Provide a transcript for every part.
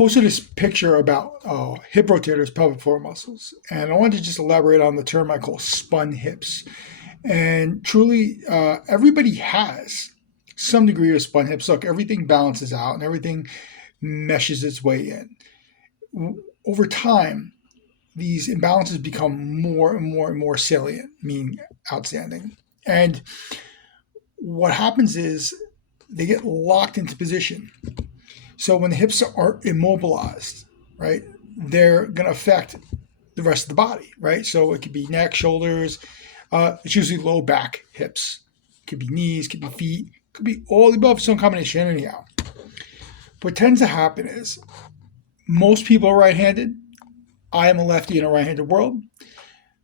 posted this picture about hip rotators, pelvic floor muscles, and I wanted to just elaborate on the term I call spun hips. And truly, everybody has some degree of spun hips. Look, everything balances out and everything meshes its way in. Over time, these imbalances become more and more and more salient, meaning outstanding. And what happens is they get locked into position. So when the hips are immobilized, right, they're going to affect the rest of the body, right? So it could be neck, shoulders. It's usually low back, hips. It could be knees, it could be feet, it could be all the above, some combination anyhow. What tends to happen is most people are right-handed. I am a lefty in a right-handed world.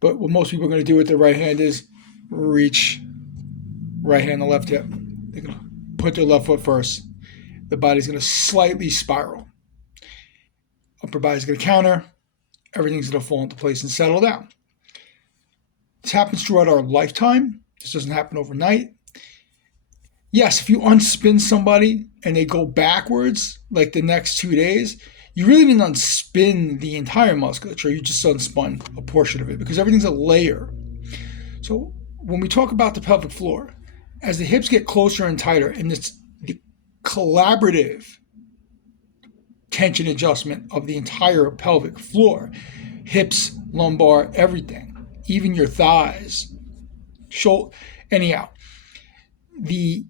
But what most people are going to do with their right hand is reach right hand to left hip. They're going to put their left foot first. The body's going to slightly spiral. Upper body's going to counter. Everything's going to fall into place and settle down. This happens throughout our lifetime. This doesn't happen overnight. Yes, if you unspin somebody and they go backwards, like the next 2 days, you really didn't unspin the entire musculature. You just unspun a portion of it because everything's a layer. So when we talk about the pelvic floor, as the hips get closer and tighter, and it's the collaborative tension adjustment of the entire pelvic floor, hips, lumbar, everything, even your thighs, shoulder, anyhow, the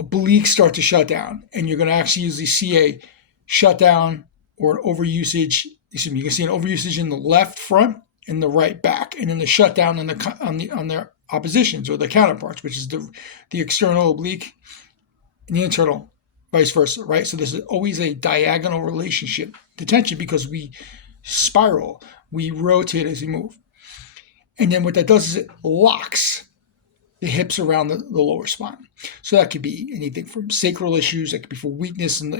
obliques start to shut down, and you're going to actually usually see a shutdown or an overusage. Excuse me, you can see an overusage in the left front and the right back, and then the shutdown on their oppositions or the counterparts, which is the external oblique and the internal, vice versa, right? So there's always a diagonal relationship to tension because we spiral, we rotate as we move. And then what that does is it locks the hips around the lower spine. So that could be anything from sacral issues, that could be for weakness in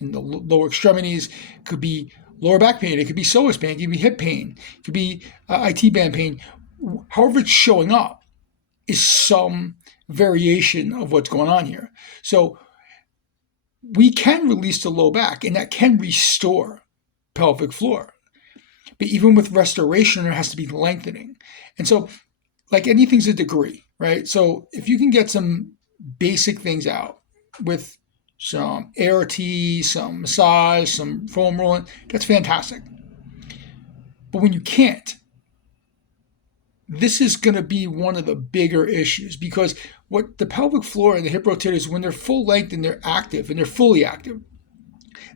the lower extremities, it could be lower back pain, it could be psoas pain, it could be hip pain, it could be IT band pain. However it's showing up is some variation of what's going on here. So we can release the low back, and that can restore pelvic floor. But even with restoration, there has to be lengthening. And so, like anything's a degree, right? So if you can get some basic things out with some ART, some massage, some foam rolling, that's fantastic. But when you can't, this is going to be one of the bigger issues, because what the pelvic floor and the hip rotators, when they're full length and they're active and they're fully active,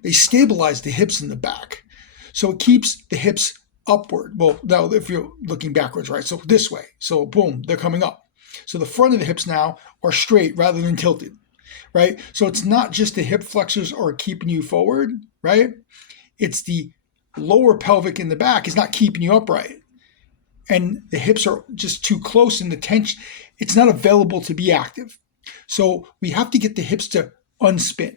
they stabilize the hips in the back. So it keeps the hips upward. Well, now if you're looking backwards, right? So this way. So boom, they're coming up. So the front of the hips now are straight rather than tilted, right? So it's not just the hip flexors are keeping you forward, right? It's the lower pelvic in the back is not keeping you upright. And the hips are just too close in the tension. It's not available to be active. So we have to get the hips to unspin.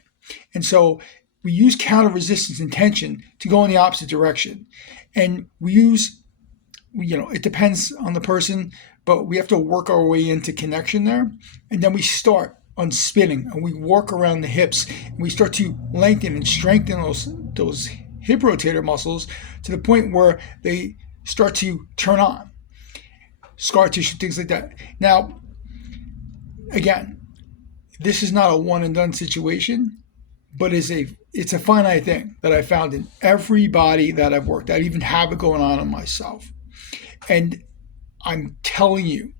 And so we use counter resistance and tension to go in the opposite direction. And we use, it depends on the person, but we have to work our way into connection there. And then we start unspinning and we work around the hips and we start to lengthen and strengthen those hip rotator muscles to the point where they start to turn on. Scar tissue, things like that. Now, again, this is not a one and done situation, but it's a finite thing that I found in everybody that I've worked. I even have it going on in myself. And I'm telling you,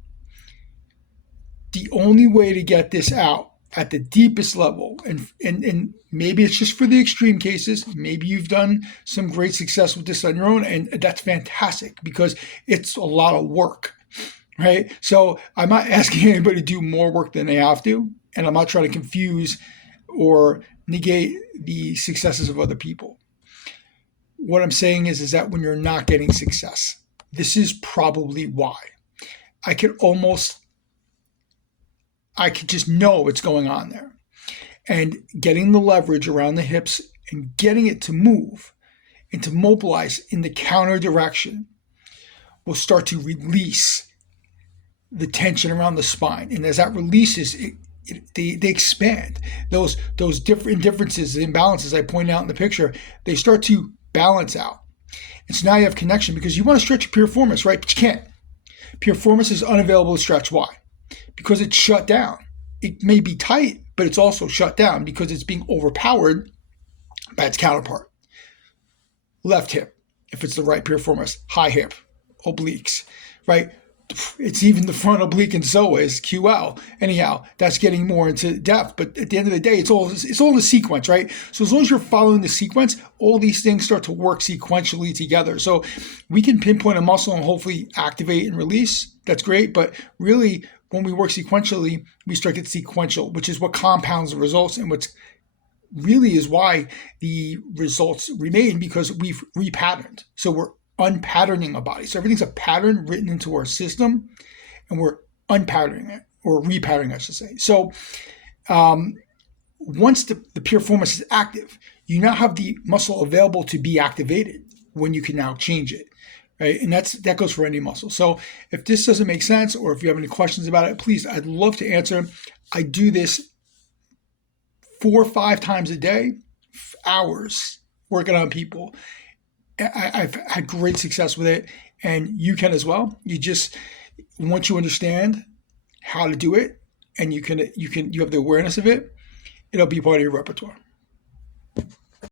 the only way to get this out at the deepest level, and maybe it's just for the extreme cases, maybe you've done some great success with this on your own, and that's fantastic because it's a lot of work, right? So I'm not asking anybody to do more work than they have to, and I'm not trying to confuse or negate the successes of other people. What I'm saying is that when you're not getting success, this is probably why. I could just know what's going on there. And getting the leverage around the hips and getting it to move and to mobilize in the counter direction will start to release the tension around the spine. And as that releases, they expand. Those different differences, the imbalances I pointed out in the picture, they start to balance out. And so now you have connection because you want to stretch your piriformis, right? But you can't. Piriformis is unavailable to stretch. Why? Because it's shut down. It may be tight, but it's also shut down because it's being overpowered by its counterpart. Left hip, if it's the right piriformis, high hip, obliques, right? It's even the front oblique, and so is QL. Anyhow, that's getting more into depth. But at the end of the day, it's all the sequence, right? So as long as you're following the sequence, all these things start to work sequentially together. So we can pinpoint a muscle and hopefully activate and release. That's great. But really, when we work sequentially, we start to get sequential, which is what compounds the results and what's really is why the results remain, because we've repatterned. So we're unpatterning a body. So everything's a pattern written into our system, and we're unpatterning it, or repatterning, I should say. So once the piriformis is active, you now have the muscle available to be activated when you can now change it, right? And that goes for any muscle. So if this doesn't make sense, or if you have any questions about it, please, I'd love to answer. I do this 4 or 5 times a day, hours working on people. I've had great success with it, and you can as well. You just, once you understand how to do it, and you have the awareness of it, it'll be part of your repertoire.